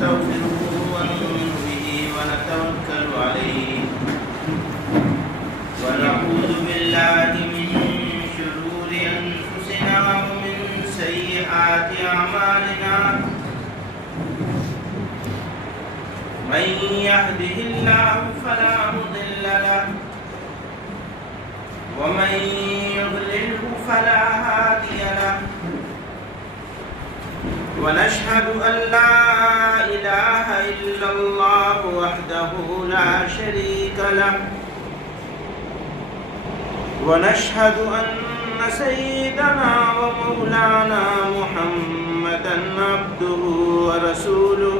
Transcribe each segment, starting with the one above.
ونستغفره ونؤمن به ونتوكل عليه ونعوذ بالله من شرور أنفسنا ومن سيئات أعمالنا من يهده الله فلا مضل له ومن يضلله فلا هادي له ونشهد أن لا إله إلا الله وحده لا شريك له ونشهد أن سيدنا ومولانا محمدا عبده ورسوله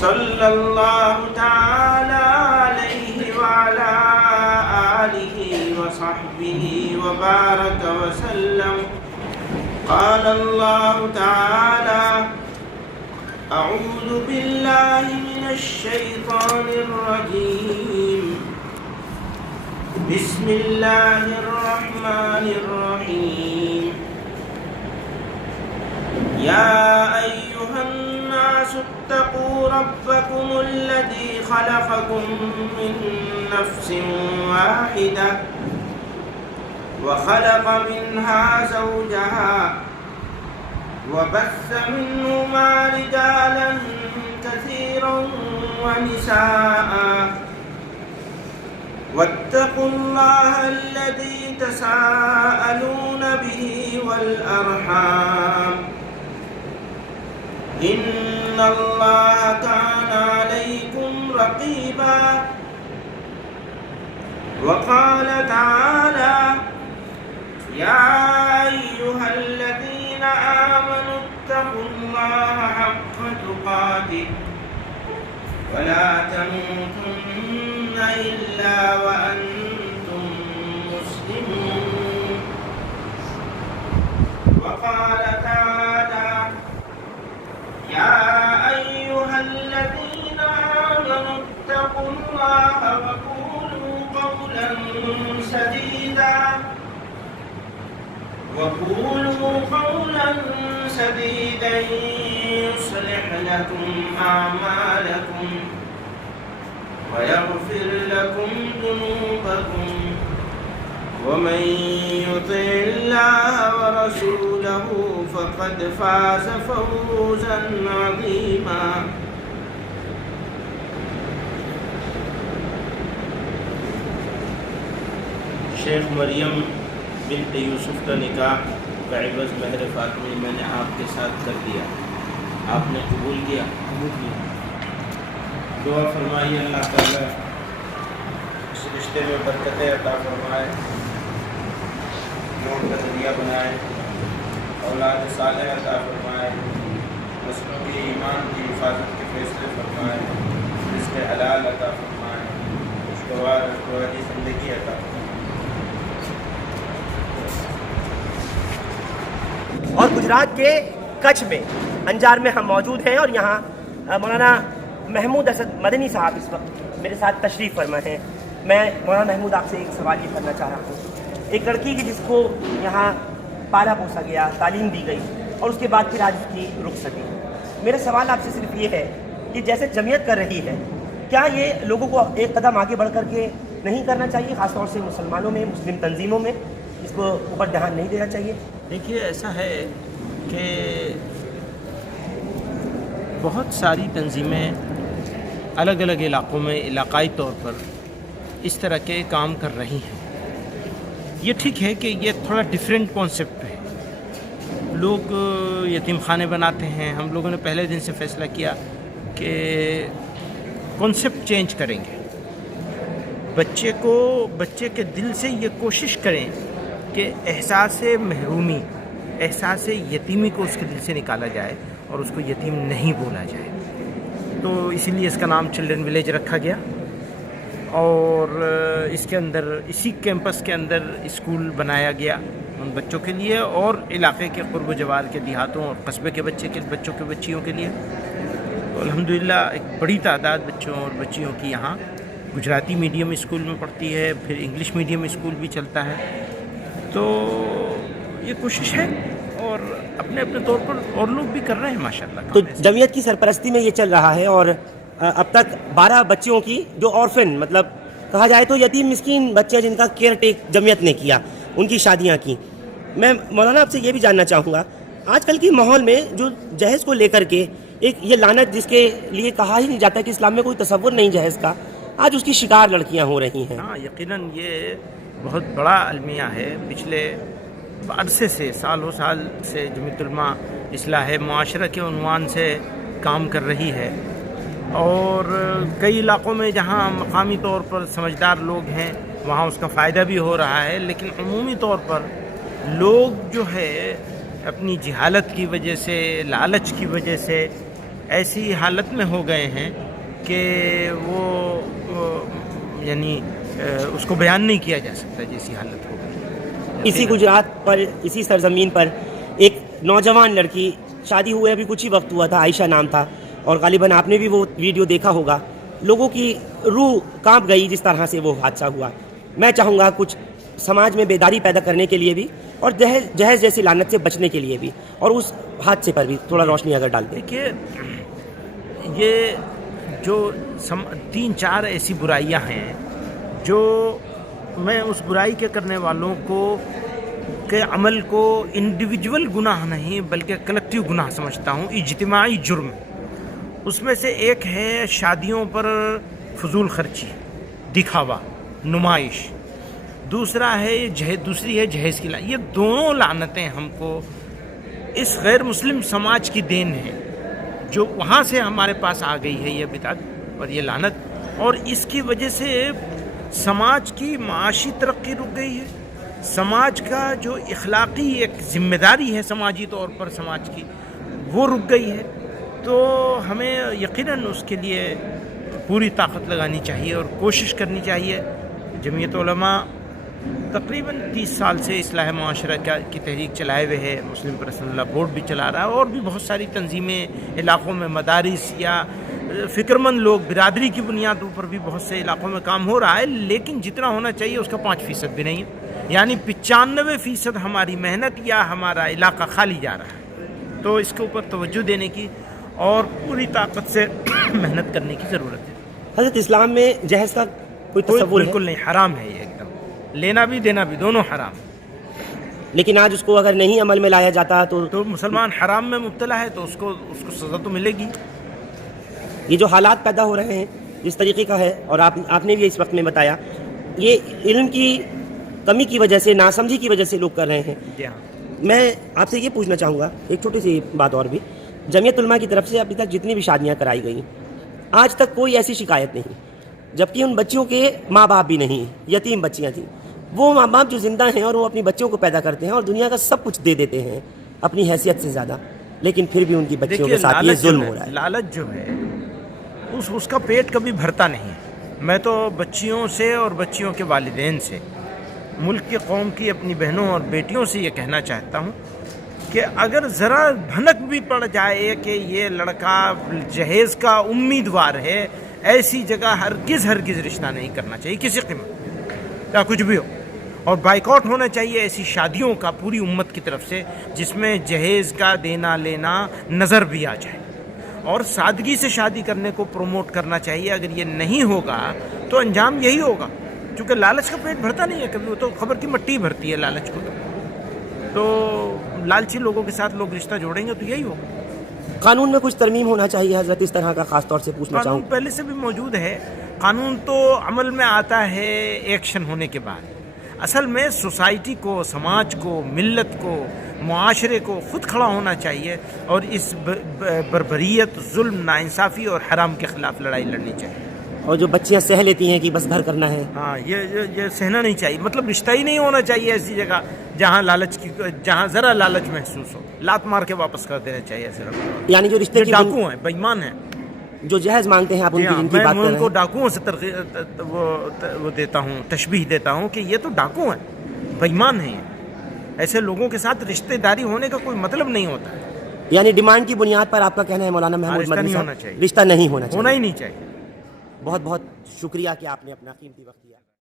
صلى الله تعالى عليه وعلى آله وصحبه وبارك وسلم. قال الله تعالى: أعوذ بالله من الشيطان الرجيم بسم الله الرحمن الرحيم. يا أيها الناس اتقوا ربكم الذي خلقكم من نفس واحدة وخلق منها زوجها وبث منهما رجالا كثيرا ونساء واتقوا الله الذي تساءلون به والأرحام إن الله كان عليكم رقيبا. وقال تعالى: يا أيها الذين آمنوا اتقوا الله حق تقاته ولا تموتن إلا وأنتم مسلمون. وقال تعالى: يا أيها الذين آمنوا اتقوا الله وقولوا قولا سديدا يصلح لكم أعمالكم ويغفر لكم ذنوبكم ومن يطع الله ورسوله فقد فاز فوزا عظيما. شیخ مریم بنت یوسف کا نکاح بعوض مہر فاطمی میں نے آپ کے ساتھ کر دیا. آپ نے قبول کیا؟ دعا فرمائیے اللہ تعالیٰ اس رشتے میں برکتیں عطا فرمائے، موت کا ذریعہ بنائے، اولاد صالح عطا فرمائے، نسلوں کی ایمان کی حفاظت کے فیصلے فرمائے، رزق حلال عطا فرمائے، خوشگوار ازدواجی زندگی عطا فرمائے. اور گجرات کے کچھ میں انجار میں ہم موجود ہیں اور یہاں مولانا محمود اسد مدنی صاحب اس وقت میرے ساتھ تشریف فرما ہیں. میں مولانا محمود آپ سے ایک سوال یہ کرنا چاہ رہا ہوں. ایک لڑکی کی جس کو یہاں پالا پوسا گیا، تعلیم دی گئی اور اس کے بعد پھر آج اس کی رخصتی. میرا سوال آپ سے صرف یہ ہے کہ جیسے جمعیت کر رہی ہے، کیا یہ لوگوں کو ایک قدم آگے بڑھ کر کے نہیں کرنا چاہیے، خاص طور سے مسلمانوں میں، مسلم تنظیموں میں اس کو اوپر دھیان نہیں دینا چاہیے؟ دیکھیے، ایسا ہے کہ بہت ساری تنظیمیں الگ الگ علاقوں میں علاقائی طور پر اس طرح کے کام کر رہی ہیں. یہ ٹھیک ہے کہ یہ تھوڑا ڈیفرینٹ کانسیپٹ ہے. لوگ یتیم خانے بناتے ہیں. ہم لوگوں نے پہلے دن سے فیصلہ کیا کہ کانسیپٹ چینج کریں گے. بچے کے دل سے یہ کوشش کریں کہ احساس محرومی، احساس یتیمی کو اس کے دل سے نکالا جائے اور اس کو یتیم نہیں بولا جائے. تو اسی لیے اس کا نام چلڈرن ولیج رکھا گیا اور اس کے اندر، اسی کیمپس کے اندر اسکول بنایا گیا ان بچوں کے لیے اور علاقے کے قرب و جوار کے دیہاتوں اور قصبے کے بچوں کے بچیوں کے لیے. تو الحمدللہ ایک بڑی تعداد بچوں اور بچیوں کی یہاں گجراتی میڈیم اسکول میں پڑھتی ہے، پھر انگلش میڈیم اسکول بھی چلتا ہے. تو یہ کوشش ہے اور اپنے اپنے طور پر اور لوگ بھی کر رہے ہیں ماشاءاللہ. تو جمعیت کی سرپرستی میں یہ چل رہا ہے اور اب تک 12 بچوں کی جو آرفن مطلب کہا جائے تو یتیم مسکین بچے جن کا کیئر ٹیک جمعیت نے کیا ان کی شادیاں کی. میں مولانا آپ سے یہ بھی جاننا چاہوں گا آج کل کے ماحول میں جو جہیز کو لے کر کے ایک یہ لعنت جس کے لیے کہا ہی نہیں جاتا کہ اسلام میں کوئی تصور نہیں جہیز کا، آج اس کی شکار لڑکیاں ہو رہی ہیں. ہاں یقیناً یہ بہت بڑا المیہ ہے. پچھلے عرصے سے سالوں سال سے جمعیت علماء اصلاح معاشرہ کے عنوان سے کام کر رہی ہے اور کئی علاقوں میں جہاں مقامی طور پر سمجھدار لوگ ہیں وہاں اس کا فائدہ بھی ہو رہا ہے، لیکن عمومی طور پر لوگ جو ہے اپنی جہالت کی وجہ سے، لالچ کی وجہ سے ایسی حالت میں ہو گئے ہیں کہ وہ یعنی اس کو بیان نہیں کیا جا سکتا جیسی حالت ہو گئی. اسی گجرات پر اسی سرزمین پر ایک نوجوان لڑکی شادی ہوئے ابھی کچھ ہی وقت ہوا تھا، عائشہ نام تھا، اور غالباً آپ نے بھی وہ ویڈیو دیکھا ہوگا. لوگوں کی روح کانپ گئی جس طرح سے وہ حادثہ ہوا. میں چاہوں گا کچھ سماج میں بیداری پیدا کرنے کے لیے بھی اور جہیز جیسی لعنت سے بچنے کے لیے بھی اور اس حادثے پر بھی تھوڑا روشنی اگر ڈال دیں. دیکھیے یہ جو 3-4 ایسی برائیاں ہیں جو میں اس برائی کے کرنے والوں کو کے عمل کو انڈیویجول گناہ نہیں بلکہ کلیکٹیو گناہ سمجھتا ہوں، اجتماعی جرم. اس میں سے ایک ہے شادیوں پر فضول خرچی، دکھاوا، نمائش. دوسری ہے جہیز کی لعنت. یہ دونوں لعنتیں ہم کو اس غیر مسلم سماج کی دین ہے جو وہاں سے ہمارے پاس آ گئی ہے یہ بدعت اور یہ لعنت، اور اس کی وجہ سے سماج کی معاشی ترقی رک گئی ہے. سماج کا جو اخلاقی ایک ذمہ داری ہے سماجی طور پر سماج کی وہ رک گئی ہے. تو ہمیں یقیناً اس کے لیے پوری طاقت لگانی چاہیے اور کوشش کرنی چاہیے. جمعیت علماء تقریباً 30 سال سے اصلاح معاشرہ کی تحریک چلائے ہوئے ہے. مسلم پرسنل اللہ بورڈ بھی چلا رہا ہے اور بھی بہت ساری تنظیمیں علاقوں میں، مدارس یا فکرمند لوگ برادری کی بنیادوں پر بھی بہت سے علاقوں میں کام ہو رہا ہے، لیکن جتنا ہونا چاہیے اس کا 5% بھی نہیں ہے. یعنی 95% ہماری محنت یا ہمارا علاقہ خالی جا رہا ہے. تو اس کے اوپر توجہ دینے کی اور پوری طاقت سے محنت کرنے کی ضرورت ہے. حضرت اسلام میں جہیز کا کوئی تصور ہے؟ بالکل نہیں، حرام ہے یہ ایک دم. لینا بھی دینا بھی دونوں حرام. لیکن آج اس کو اگر نہیں عمل میں لایا جاتا تو مسلمان حرام میں مبتلا ہے تو اس کو سزا تو ملے گی. یہ جو حالات پیدا ہو رہے ہیں جس طریقے کا ہے، اور آپ نے بھی اس وقت میں بتایا، یہ علم کی کمی کی وجہ سے، ناسمجھی کی وجہ سے لوگ کر رہے ہیں. جی ہاں. میں آپ سے یہ پوچھنا چاہوں گا ایک چھوٹی سی بات اور بھی. جمعیت علماء کی طرف سے ابھی تک جتنی بھی شادیاں کرائی گئیں آج تک کوئی ایسی شکایت نہیں، جبکہ ان بچیوں کے ماں باپ بھی نہیں، یتیم بچیاں تھیں. وہ ماں باپ جو زندہ ہیں اور وہ اپنی بچوں کو پیدا کرتے ہیں اور دنیا کا سب کچھ دے دیتے ہیں اپنی حیثیت سے زیادہ، لیکن پھر بھی ان کی بچیوں کے ساتھ یہ ظلم ہو رہا ہے. لالچ جو ہے اس کا پیٹ کبھی بھرتا نہیں ہے. میں تو بچیوں سے اور بچیوں کے والدین سے، ملک کی قوم کی اپنی بہنوں اور بیٹیوں سے یہ کہنا چاہتا ہوں کہ اگر ذرا بھنک بھی پڑ جائے کہ یہ لڑکا جہیز کا امیدوار ہے، ایسی جگہ ہرگز رشتہ نہیں کرنا چاہیے کسی قیمت یا کچھ بھی ہو. اور بائیکاٹ ہونا چاہیے ایسی شادیوں کا پوری امت کی طرف سے جس میں جہیز کا دینا لینا نظر بھی آ جائے، اور سادگی سے شادی کرنے کو پروموٹ کرنا چاہیے. اگر یہ نہیں ہوگا تو انجام یہی ہوگا، چونکہ لالچ کا پیٹ بھرتا نہیں ہے کبھی، وہ تو خبر کی مٹی بھرتی ہے لالچ کو. تو لالچی لوگوں کے ساتھ لوگ رشتہ جوڑیں گے تو یہی ہوگا. قانون میں کچھ ترمیم ہونا چاہیے حضرت اس طرح کا، خاص طور سے پوچھنا چاہوں. قانون پہلے سے بھی موجود ہے. قانون تو عمل میں آتا ہے ایکشن ہونے کے بعد. اصل میں سوسائٹی کو، سماج کو، ملت کو، معاشرے کو خود کھڑا ہونا چاہیے اور اس بربریت، ظلم، ناانصافی اور حرام کے خلاف لڑائی لڑنی چاہیے. اور جو بچیاں سہ لیتی ہیں کہ بس گھر کرنا ہے، ہاں یہ سہنا نہیں چاہیے. مطلب رشتہ ہی نہیں ہونا چاہیے ایسی جگہ جہاں ذرا لالچ محسوس ہو. لات مار کے واپس کر دینا چاہیے ایسے لوگوں کو. یعنی جو رشتے کی ڈاکو ہیں، بے ایمان ہیں، جو جہیز مانگتے ہیں، آپ ان کی بات کر میں ان رہے کو ہیں. ڈاکوؤں سے وہ دیتا ہوں، تشبیہ دیتا ہوں کہ یہ تو ڈاکو ہیں، بے ایمان ہیں. ایسے لوگوں کے ساتھ رشتہ داری ہونے کا کوئی مطلب نہیں ہوتا ہے. یعنی ڈیمانڈ کی بنیاد پر آپ کا کہنا ہے مولانا محمود رشتہ مدنی نہیں صاحب، ہونا چاہیے. رشتہ نہیں ہونا چاہیے. ہونا ہی نہیں چاہیے. بہت بہت شکریہ کہ آپ نے اپنا قیمتی وقت دیا.